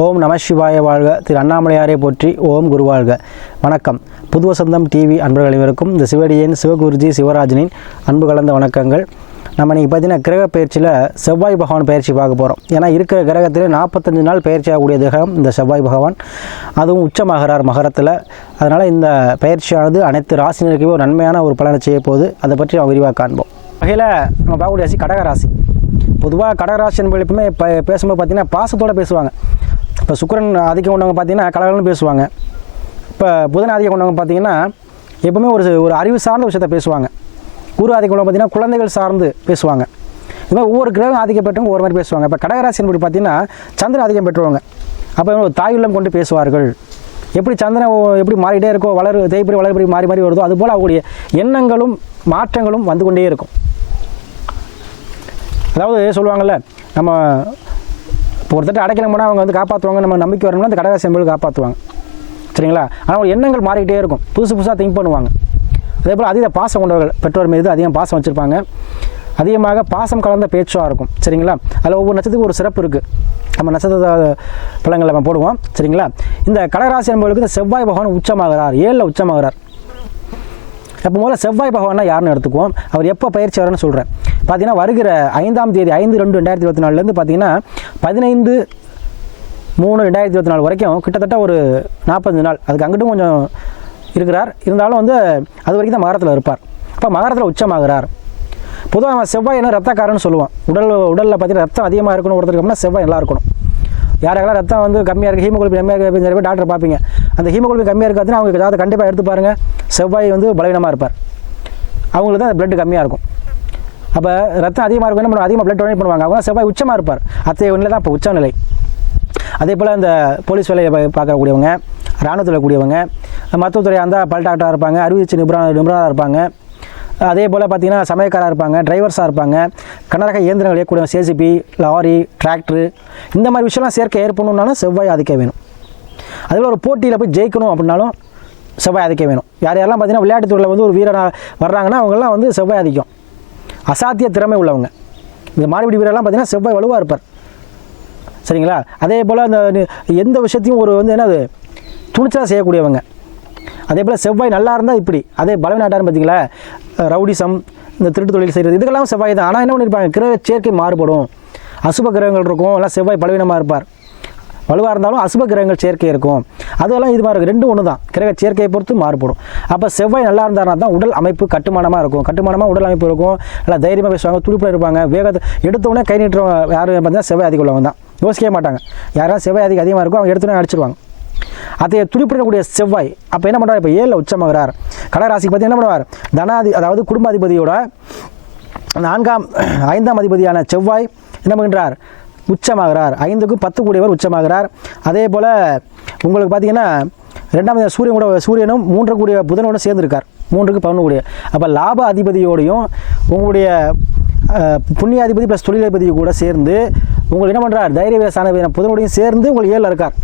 ஓம் நம சிவாய வாழ்க திரு அண்ணாமலையாரை போற்றி ஓம் குருவாழ்க வணக்கம் புதுவசந்தம் டிவி அன்பர்கள் அனைவருக்கும் இந்த சிவடியின் சிவகுருஜி சிவராஜனின் அன்பு கலந்த வணக்கங்கள் நம்ம இன்றைக்கி பார்த்தீங்கன்னா கிரக பயிற்சியில் செவ்வாய் பகவான் பயிற்சி பார்க்க போகிறோம் ஏன்னா இருக்கிற கிரகத்தில் நாற்பத்தஞ்சு நாள் பயிற்சி ஆகக்கூடிய கிரகம் இந்த செவ்வாய் பகவான் அதுவும் உச்சமாகிறார் மகரத்தில் அதனால் இந்த பயிற்சியானது அனைத்து ராசினருக்குமே ஒரு நன்மையான ஒரு பலனை செய்ய போகுது அதை பற்றி நான் விரிவாக காண்போம் வகையில் நம்ம பார்க்கக்கூடிய ராசி கடகராசி பொதுவாக கடகராசி என்பது எப்பவுமே பேசும்போது பார்த்திங்கன்னா பாசத்தோடு பேசுவாங்க இப்போ சுக்கரன் ஆதிக்கம் கொண்டவங்க பார்த்தீங்கன்னா கலகலன்னு பேசுவாங்க இப்போ புதன் ஆதிக்கம் கொண்டவங்க பார்த்தீங்கன்னா எப்பவுமே ஒரு ஒரு அறிவு சார்ந்த விஷயத்த பேசுவாங்க குரு ஆதிக்கம் கொண்டவங்க பார்த்தீங்கன்னா குழந்தைகள் சார்ந்து பேசுவாங்க இது மாதிரி ஒவ்வொரு கிரகம் ஆதிக்கம் பெற்றவங்க ஒவ்வொரு மாதிரி பேசுவாங்க இப்போ கடகராசி என்பது பார்த்தீங்கன்னா சந்திரன் ஆதிக்கம் பெற்றவங்க அப்போ ஒரு தாயுள்ளம் கொண்டு பேசுவார்கள் எப்படி சந்திரன் எப்படி மாறிக்கிட்டே இருக்கோ வளர் தேய்ப்படி வளர்ப்படி மாறி மாறி வருதோ அதுபோல் அவங்களுடைய எண்ணங்களும் மாற்றங்களும் வந்து கொண்டே இருக்கும் அதாவது சொல்லுவாங்கள்ல நம்ம இப்போ ஒருத்தட்ட அடைக்கலாம் போனால் அவங்க வந்து காப்பாற்றுவாங்க நம்ம நம்பிக்கை வரணும்னா அந்த கடகாசி அன்பர்கள் காப்பாற்றுவாங்க சரிங்களா ஆனால் அவங்க எண்ணங்கள் மாறிக்கிட்டே இருக்கும் புதுசு புதுசாக திங்க் பண்ணுவாங்க அதே போல் அதிக பாசம் கொண்டவர்கள் பெற்றோர் மீது அதிகம் பாசம் வச்சுருப்பாங்க அதிகமாக பாசம் கலந்த பேச்சாக இருக்கும் சரிங்களா அதில் ஒவ்வொரு நட்சத்துக்கும் ஒரு சிறப்பு இருக்குது நம்ம நட்சத்திர பழங்களை நம்ம போடுவோம் சரிங்களா இந்த கடகராசி என்பவர்களுக்கு இந்த செவ்வாய் பகவான் உச்சமாகிறார் ஏழில் உச்சமாகிறார் அப்போ முதல்ல செவ்வாய் பகவானா யாருன்னு எடுத்துக்குவோம் அவர் எப்போ பயிற்சி வரன்னு சொல்கிறேன் பார்த்தீங்கன்னா வருகிற ஐந்தாம் தேதி ஐந்து ரெண்டு ரெண்டாயிரத்தி இருபத்தி நாலுலேருந்து பார்த்தீங்கன்னா பதினைந்து மூணு ரெண்டாயிரத்தி இருபத்தி நாலு வரைக்கும் கிட்டத்தட்ட ஒரு நாற்பது நாள் அதுக்கு அங்கிட்டும் கொஞ்சம் இருக்கிறார் இருந்தாலும் வந்து அது வரைக்கும் தான் மகரத்தில் இருப்பார் அப்போ மகரத்தில் உச்சமாகிறார் பொதுவாக நம்ம செவ்வாய் என்ன ரத்தக்காரன்னு சொல்லுவோம் உடல் உடலில் பார்த்தீங்கன்னா ரத்தம் அதிகமாக இருக்கணும் ஒருத்தருக்கு அப்படின்னா செவ்வாய் நல்லா இருக்கணும் யாராக ரத்தம் வந்து கம்மியாக இருக்குது ஹீமோகுளோபின் கம்மியாக இருக்குது நிறைய பேர் டாக்டர் பார்ப்பீங்க அந்த ஹீமோகுளோபின் கம்மியாக இருக்காதுன்னு அவங்க ஏதாவது கண்டிப்பாக எடுத்து பாருங்கள் செவ்வாய் வந்து பலவீனமாக இருப்பார் அவங்களுக்கு தான் அந்த பிளட்டு கம்மியாக இருக்கும் அப்போ ரத்தம் அதிகமாக இருக்கும் என்ன பண்ணுவாங்க அதிகமாக பிளட் டொனேட் பண்ணுவாங்க அவங்க செவ்வாய் உச்சமாக இருப்பார் அத்தைய ஒன்றில் தான் இப்போ உச்ச நிலை அதே போல் இந்த போலீஸ் வேலையை பார்க்கக்கூடியவங்க இராணுவத்தில் கூடியவங்க மருத்துவத்துறையாக இருந்தால் பல் டாக்டராக இருப்பாங்க அறுவை சிகிச்சை நிபுணராக நிபுணராக இருப்பாங்க அதே போல் பார்த்திங்கன்னா சமயக்காராக இருப்பாங்க டிரைவர்ஸாக இருப்பாங்க கனரக இயந்திரங்கள் இயக்கக்கூடிய சேசிபி லாரி டிராக்டரு இந்த மாதிரி விஷயம்லாம் சேர்க்கை ஏற்படணுன்னாலும் செவ்வாய் அதுக்கே வேணும் அதில் ஒரு போட்டியில் போய் ஜெயிக்கணும் அப்படின்னாலும் செவ்வாய் அதுக்கே வேணும் யார் யாரெல்லாம் பார்த்திங்கன்னா விளையாட்டுத்துறையில் வந்து ஒரு வீரராக வர்றாங்கன்னா அவங்கெல்லாம் வந்து செவ்வாய் அதிகம் அசாத்திய திறமை உள்ளவங்க இந்த மாடுபிடி வீரர்லாம் பார்த்திங்கன்னா செவ்வாய் வலுவாக இருப்பார் சரிங்களா அதே போல் அந்த எந்த விஷயத்தையும் ஒரு வந்து என்னது துணிச்சலாக செய்யக்கூடியவங்க அதே போல் செவ்வாய் நல்லா இருந்தால் இப்படி அதே பலவீனாட்டான்னு பார்த்தீங்களா ரவுடிசம் இந்த திருட்டு தொழில் செய்கிறது இதுக்கெல்லாம் செவ்வாய் தான் ஆனால் என்ன பண்ணியிருப்பாங்க கிரக சேர்க்கை மாறுபடும் அசுப கிரகங்கள் இருக்கும் எல்லாம் செவ்வாய் பலவீனமாக இருப்பார் வலுவாக இருந்தாலும் அசுப கிரகங்கள் சேர்க்கை இருக்கும் அதெல்லாம் இது மாதிரி இருக்கும் ரெண்டும் ஒன்று தான் கிரக சேர்க்கையை பொறுத்து மாறுபடும் அப்போ செவ்வாய் நல்லா இருந்தாருனா தான் உடல் அமைப்பு கட்டுமானமாக இருக்கும் கட்டுமானமாக உடல் அமைப்பு இருக்கும் நல்லா தைரியமாக பேசுவாங்க துடிப்பில் இருப்பாங்க வேகத்தை எடுத்தோடனே கை நீட்டுறவங்க யார் பார்த்தீங்கன்னா செவ்வாய் அதிக உள்ளவங்க தான் யோசிக்கவே மாட்டாங்க யாராவது செவ்வாய் அதிக அதிகமாக இருக்கும் அவங்க எடுத்தோடனே அடிச்சிருவாங்க அதை துணிப்புடக்கூடிய செவ்வாய் அப்போ என்ன பண்ணுறார் இப்போ ஏழில் உச்சமாகிறார் கடகராசிக்கு பார்த்து என்ன பண்ணுவார் தனாதி அதாவது குடும்பாதிபதியோட நான்காம் ஐந்தாம் அதிபதியான செவ்வாய் என்ன பண்ணுறார் உச்சமாகிறார் ஐந்துக்கு பத்து கூடியவர் உச்சமாகிறார் அதே போல் உங்களுக்கு பார்த்தீங்கன்னா ரெண்டாவது சூரியன் கூட சூரியனும் மூன்று கூடிய புதனோடு சேர்ந்துருக்கார் மூன்றுக்கு பதினொன்று கூடிய அப்போ லாப அதிபதியோடையும் உங்களுடைய புண்ணிய அதிபதி ப்ளஸ் தொழிலதிபதி கூட சேர்ந்து உங்களுக்கு என்ன பண்ணுறார் தைரிய வீர சாணவீரன் புதனோடையும் சேர்ந்து உங்களுக்கு ஏழில் இருக்கார்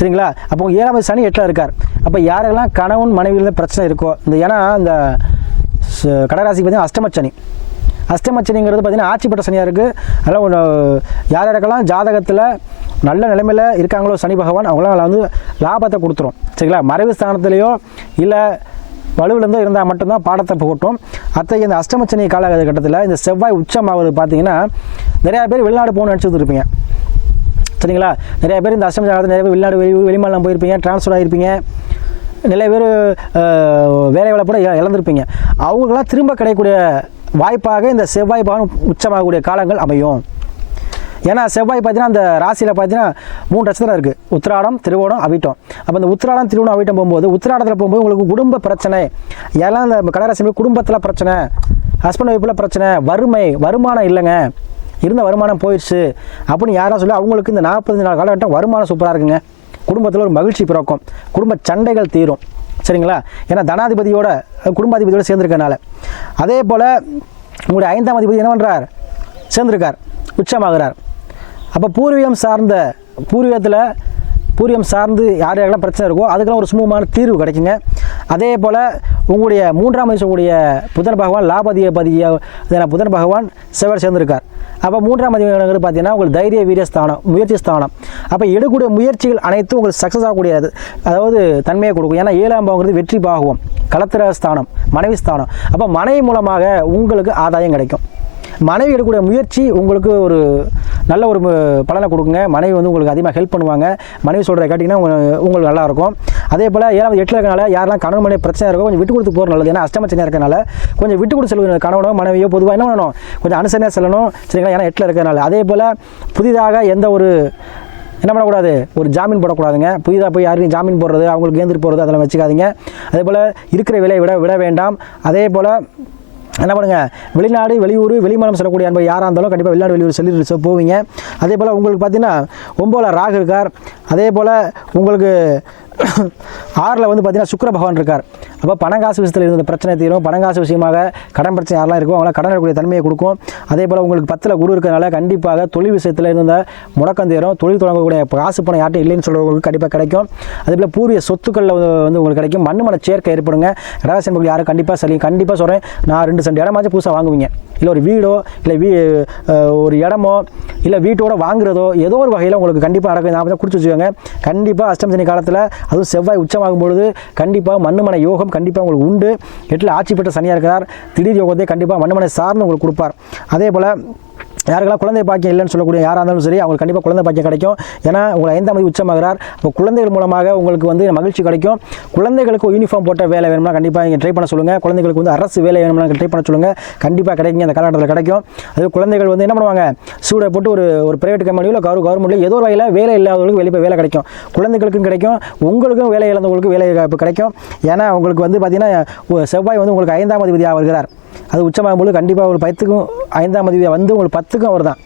சரிங்களா அப்போ ஏழாவது சனி எட்டில் இருக்கார் அப்போ யாரெல்லாம் கணவன் மனைவியிலேருந்து பிரச்சனை இருக்கோ இந்த ஏன்னா இந்த கடகராசிக்கு பார்த்தீங்கன்னா அஷ்டம சனி அஷ்டமச்சனிங்கிறது பார்த்திங்கன்னா ஆட்சிப்பட்ட சனியாக இருக்குது அதெல்லாம் ஒன்று யார் யாருக்கெல்லாம் ஜாதகத்தில் நல்ல நிலைமையில் இருக்காங்களோ சனி பகவான் அவங்களாம் வந்து லாபத்தை கொடுத்துரும் சரிங்களா மறைவு ஸ்தானத்துலேயோ இல்லை வலுவிலேருந்தோ இருந்தால் மட்டும்தான் பாடத்தை போகட்டும் அத்தகைய இந்த அஷ்டமச்சனி காலகட்டத்தில் இந்த செவ்வாய் உச்சமாவது பார்த்தீங்கன்னா நிறையா பேர் வெளிநாடு போகணும்னு நினச்சிட்டு இருப்பீங்க சரிங்களா நிறைய பேர் இந்த அசம்பி ஜாதகத்தில் நிறைய பேர் வெளிநாடு வெளி வெளிமாநிலம் போயிருப்பீங்க ட்ரான்ஸ்ஃபர் ஆகிருப்பீங்க நிறைய பேர் வேலை வேலை கூட இழந்திருப்பீங்க அவங்களுக்கெல்லாம் திரும்ப கிடைக்கக்கூடிய வாய்ப்பாக இந்த செவ்வாய் பவன் உச்சமாகக்கூடிய காலங்கள் அமையும் ஏன்னா செவ்வாய் பார்த்தீங்கன்னா அந்த ராசியில் பார்த்தீங்கன்னா மூணு நட்சத்திரம் இருக்குது உத்திராடம் திருவோணம் அவிட்டம் அப்போ இந்த உத்திராடம் திருவோணம் அவிட்டம் போகும்போது உத்திராடத்தில் போகும்போது உங்களுக்கு குடும்ப பிரச்சனை ஏன்னா இந்த கடகராசி குடும்பத்தில் பிரச்சனை ஹஸ்பண்ட் ஒய்ஃபில் பிரச்சனை வறுமை வருமானம் இல்லைங்க இருந்த வருமானம் போயிடுச்சு அப்படின்னு யாராவது சொல்லி அவங்களுக்கு இந்த நாற்பத்தஞ்சு நாள் காலகட்டம் வருமானம் சூப்பராக இருக்குங்க குடும்பத்தில் ஒரு மகிழ்ச்சி பிறக்கும் குடும்ப சண்டைகள் தீரும் சரிங்களா ஏன்னா தனாதிபதியோட குடும்பாதிபதியோட சேர்ந்துருக்கனால அதே போல் உங்களுடைய ஐந்தாம் அதிபதி என்ன பண்ணுறார் சேர்ந்திருக்கார் உச்சமாகிறார் அப்போ பூர்வீகம் சார்ந்த பூர்வீகத்தில் பூரியம் சார்ந்து யார் யாரெல்லாம் பிரச்சனை இருக்கோ அதுக்கெல்லாம் ஒரு சுமூகமான தீர்வு கிடைக்குங்க அதே போல் உங்களுடைய மூன்றாம் வயசுடைய புதன் பகவான் லாபதிய பதிய புதன் பகவான் செவர் சேர்ந்திருக்கார் அப்போ மூன்றாம் அதிபதி பார்த்தீங்கன்னா உங்களுக்கு தைரிய வீரிய ஸ்தானம் முயற்சி ஸ்தானம் அப்போ எடுக்கூடிய முயற்சிகள் அனைத்தும் உங்களுக்கு சக்ஸஸ் ஆகக்கூடிய அதாவது தன்மையை கொடுக்கும் ஏன்னா ஏழாம் பாவங்கிறது வெற்றி பாகுவோம் கலத்திர ஸ்தானம் மனைவி ஸ்தானம் அப்போ மனைவி மூலமாக உங்களுக்கு ஆதாயம் கிடைக்கும் மனைவி எடுக்கக்கூடிய முயற்சி உங்களுக்கு ஒரு நல்ல ஒரு பலனை கொடுக்குங்க மனைவி வந்து உங்களுக்கு அதிகமாக ஹெல்ப் பண்ணுவாங்க மனைவி சொல்கிற கேட்டிங்கன்னா உங்களுக்கு நல்லாயிருக்கும் அதே போல் ஏழாவது எட்டில் இருக்கனால யாரெல்லாம் கணவன் மனைவி பிரச்சனை இருக்கோ கொஞ்சம் விட்டு கொடுத்து போகிற நல்லது ஏன்னா அஷ்டமச்சனையாக இருக்கனால கொஞ்சம் விட்டு கொடுத்து செல்வது கணவனோ மனைவியோ பொதுவாக என்ன பண்ணணும் கொஞ்சம் அனுசரணையாக செல்லணும் சரிங்களா ஏன்னா எட்டில் இருக்கிறனால அதே போல் புதிதாக எந்த ஒரு என்ன பண்ணக்கூடாது ஒரு ஜாமீன் போடக்கூடாதுங்க புதிதாக போய் யாருக்கும் ஜாமீன் போடுறது அவங்களுக்கு ஏந்திரி போடுறது அதெல்லாம் வச்சுக்காதீங்க அதே போல் இருக்கிற விலையை விட விட வேண்டாம் அதே போல் என்ன பண்ணுங்கள் வெளிநாடு வெளியூர் வெளிமானம் செல்லக்கூடிய அன்பு யாராக இருந்தாலும் கண்டிப்பாக வெளிநாடு வெளியூர் செல்லி போவீங்க அதே போல் உங்களுக்கு பார்த்தீங்கன்னா ஒம்போல ராகு இருக்கார் அதே போல் உங்களுக்கு ஆறில் வந்து பார்த்திங்கன்னா சுக்கர பகவான் இருக்கார் அப்போ பணம் காசு விஷயத்தில் இருந்த பிரச்சனை தீரும் பணம் காசு விஷயமாக கடன் பிரச்சனை யாரெல்லாம் இருக்கும் அவங்களாம் கடன் இருக்கக்கூடிய தன்மையை கொடுக்கும் அதே போல் உங்களுக்கு பத்தில் குரு இருக்கிறதுனால கண்டிப்பாக தொழில் விஷயத்தில் இருந்த முடக்கம் தீரும் தொழில் தொடங்கக்கூடிய காசு பணம் யார்ட்டும் இல்லைன்னு சொல்கிறவங்களுக்கு கண்டிப்பாக கிடைக்கும் அதே போல் பூர்வீக சொத்துக்களில் வந்து உங்களுக்கு கிடைக்கும் மண் மன சேர்க்கை ஏற்படுங்க ரகசியம் பகுதி யாரும் கண்டிப்பாக சரி கண்டிப்பாக சொல்கிறேன் நான் ரெண்டு சென்ட் இடமாச்சும் புதுசாக வாங்குவீங்க இல்லை ஒரு வீடோ இல்லை வீ ஒரு இடமோ இல்லை வீட்டோட வாங்குறதோ ஏதோ ஒரு வகையில் உங்களுக்கு கண்டிப்பாக நடக்கும் நான் குடிச்சு வச்சுக்கோங்க கண்டிப்பாக சனி காலத்தில் அதுவும் செவ்வாய் உச்சமாகும் பொழுது கண்டிப்பாக மண்ணு யோகம் கண்டிப்பாக உங்களுக்கு உண்டு எட்டில் ஆட்சி பெற்ற சனியாக இருக்கிறார் திடீர் யோகத்தை கண்டிப்பாக மண்மனை சார்ந்து உங்களுக்கு கொடுப்பார் அதே போல் யாருக்கெல்லாம் குழந்தை பாக்கியம் இல்லைன்னு சொல்லக்கூடிய யாராக இருந்தாலும் சரி அவங்களுக்கு கண்டிப்பாக குழந்தை பாக்கியம் கிடைக்கும் ஏன்னா உங்களை ஐந்தாம் தேதி உச்சமாகிறார் இப்போ குழந்தைகள் மூலமாக உங்களுக்கு வந்து மகிழ்ச்சி கிடைக்கும் குழந்தைகளுக்கு யூனிஃபார்ம் போட்ட வேலை வேணும்னா கண்டிப்பாக நீங்கள் ட்ரை பண்ண சொல்லுங்கள் குழந்தைகளுக்கு வந்து அரசு வேலை வேணும்னா ட்ரை பண்ண சொல்லுங்கள் கண்டிப்பாக கிடைக்கும் அந்த காலகட்டத்தில் கிடைக்கும் அது குழந்தைகள் வந்து என்ன பண்ணுவாங்க சூடை போட்டு ஒரு ஒரு பிரைவேட் கம்பெனியில் கவர் கவர்மெண்ட்டில் ஏதோ ஒரு வகையில் வேலை இல்லாதவங்களுக்கு வெளியே வேலை கிடைக்கும் குழந்தைகளுக்கும் கிடைக்கும் உங்களுக்கும் வேலை இழந்தவங்களுக்கு வேலை வாய்ப்பு கிடைக்கும் ஏன்னா உங்களுக்கு வந்து பார்த்திங்கன்னா செவ்வாய் வந்து உங்களுக்கு ஐந்தாம் அதிபதியாக வருகிறார் அது உச்சமாகும்போது கண்டிப்பாக ஒரு பயத்துக்கும் ஐந்தாம் மதிவியை வந்து உங்களுக்கு பத்துக்கும் அவர் தான்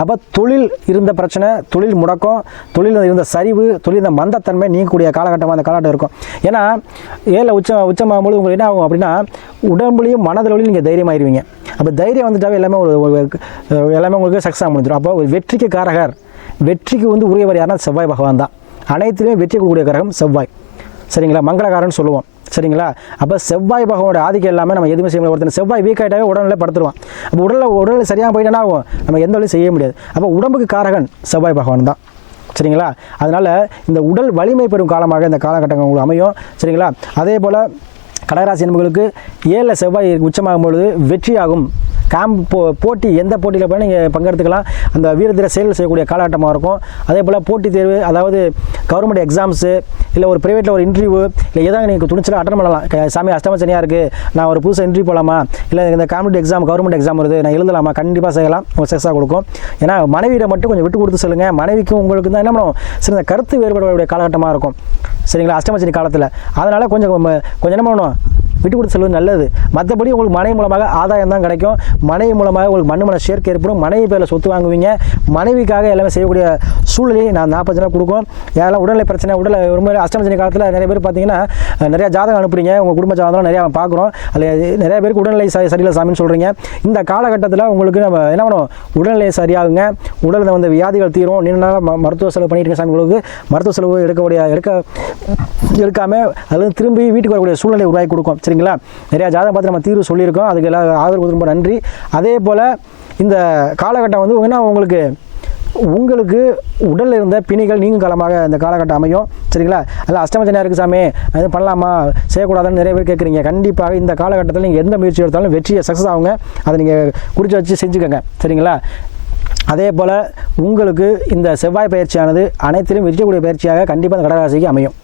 அப்போ தொழில் இருந்த பிரச்சனை தொழில் முடக்கம் தொழில் இருந்த சரிவு தொழில் இருந்த மந்தத்தன்மை நீங்கக்கூடிய காலகட்டமாக அந்த காலகட்டம் இருக்கும் ஏன்னா ஏழில் உச்சம் உச்சமாகும்போது உங்களுக்கு என்ன ஆகும் அப்படின்னா உடம்புலையும் மனதளவுலையும் நீங்கள் தைரியமாகிடுவீங்க அப்போ தைரியம் வந்துட்டாவே எல்லாமே ஒரு எல்லாமே உங்களுக்கு சக்ஸஸ் முடிஞ்சிடும் அப்போ ஒரு வெற்றிக்கு காரகர் வெற்றிக்கு வந்து உரியவர் யாருன்னா செவ்வாய் பகவான் தான் அனைத்துலேயும் வெற்றி கூடிய கிரகம் செவ்வாய் சரிங்களா மங்களகாரன்னு சொல்லுவோம் சரிங்களா அப்போ செவ்வாய் பகவானோட ஆதிக்கம் எல்லாமே நம்ம எதுவுமே செய்ய முடியாது செவ்வாய் வீக் ஆகிட்டாவே உடல்நிலை படுத்துருவான் அப்போ உடலில் உடல் சரியாக போயிட்டேன்னா ஆகும் நம்ம எந்த வழியும் செய்ய முடியாது அப்போ உடம்புக்கு காரகன் செவ்வாய் பகவான் தான் சரிங்களா அதனால் இந்த உடல் வலிமை பெறும் காலமாக இந்த காலகட்டங்கள் உங்களுக்கு அமையும் சரிங்களா அதே போல் கடகராசி என்பவர்களுக்கு ஏழில் செவ்வாய் உச்சமாகும் பொழுது வெற்றியாகும் கேம்ப் போ போட்டி எந்த போட்டியில் போய் நீங்கள் பங்கெடுத்துக்கலாம் அந்த வீரதீர செயல் செய்யக்கூடிய காலகட்டமாக இருக்கும் அதே போல் போட்டி தேர்வு அதாவது கவர்மெண்ட் எக்ஸாம்ஸு இல்லை ஒரு ப்ரைவேட்டில் ஒரு இன்டர்வியூ இல்லை ஏதாவது நீங்கள் துணிச்சலாக அட்டன் பண்ணலாம் சாமி அஷ்டமச்சனியாக இருக்குது நான் ஒரு புதுசாக இன்டர்வியூ போகலாமா இல்லை இந்த காம்படிட் எக்ஸாம் கவர்மெண்ட் எக்ஸாம் வருது நான் எழுதலாமா கண்டிப்பாக செய்யலாம் உங்கள் சக்ஸாக கொடுக்கும் ஏன்னா மனைவியை மட்டும் கொஞ்சம் விட்டு கொடுத்து சொல்லுங்கள் மனைவிக்கும் உங்களுக்கு தான் என்ன பண்ணும் இந்த கருத்து வேறுபடக்கூடிய காலகட்டமாக இருக்கும் சரிங்களா அஷ்டமச்சனி காலத்தில் அதனால் கொஞ்சம் கொஞ்சம் என்ன பண்ணணும் விட்டு கொடுத்து செல்வது நல்லது மற்றபடி உங்களுக்கு மனை மூலமாக ஆதாயம் தான் கிடைக்கும் மனை மூலமாக உங்களுக்கு மண் மன சேர்க்கை ஏற்படும் மனைவி பேரில் சொத்து வாங்குவீங்க மனைவிக்காக எல்லாமே செய்யக்கூடிய சூழ்நிலையை நான் நாற்பது ரூபா கொடுக்கும் ஏதாவது உடல்நிலை பிரச்சனை உடல் ரொம்ப அஷ்டமஜனி காலத்தில் நிறைய பேர் பார்த்தீங்கன்னா நிறையா ஜாதகம் அனுப்புறீங்க உங்கள் குடும்ப ஜாதகம் நிறையா பார்க்குறோம் அதில் நிறைய பேருக்கு உடல்நிலை சரியில்லை சாமின்னு சொல்கிறீங்க இந்த காலகட்டத்தில் உங்களுக்கு நம்ம என்ன பண்ணுவோம் உடல்நிலை சரியாகுங்க உடலில் வந்து வியாதிகள் தீரும் நின்றுனால மருத்துவ செலவு பண்ணிட்டு சாமி உங்களுக்கு மருத்துவ செலவு எடுக்கக்கூடிய எடுக்க எடுக்காமல் அதில் திரும்பி வீட்டுக்கு வரக்கூடிய சூழ்நிலை உருவாக்கி கொடுக்கும் சரிங்களா நிறையா ஜாதகம் பார்த்து நம்ம தீர்வு சொல்லியிருக்கோம் அதுக்கு எல்லா ஆதரவு ரொம்ப நன்றி அதே போல் இந்த காலகட்டம் வந்து ஏன்னா உங்களுக்கு உங்களுக்கு உடலில் இருந்த பிணிகள் நீங்கும் காலமாக இந்த காலகட்டம் அமையும் சரிங்களா அதில் அஷ்டமச்சனையாக இருக்குது சாமி அது பண்ணலாமா செய்யக்கூடாதுன்னு நிறைய பேர் கேட்குறீங்க கண்டிப்பாக இந்த காலகட்டத்தில் நீங்கள் எந்த முயற்சி எடுத்தாலும் வெற்றியை சக்ஸஸ் ஆகுங்க அதை நீங்கள் குறித்து வச்சு செஞ்சுக்கோங்க சரிங்களா அதே போல் உங்களுக்கு இந்த செவ்வாய் பயிற்சியானது அனைத்திலும் வெற்றியக்கூடிய பயிற்சியாக கண்டிப்பாக இந்த கடகராசிக்கு அமையும்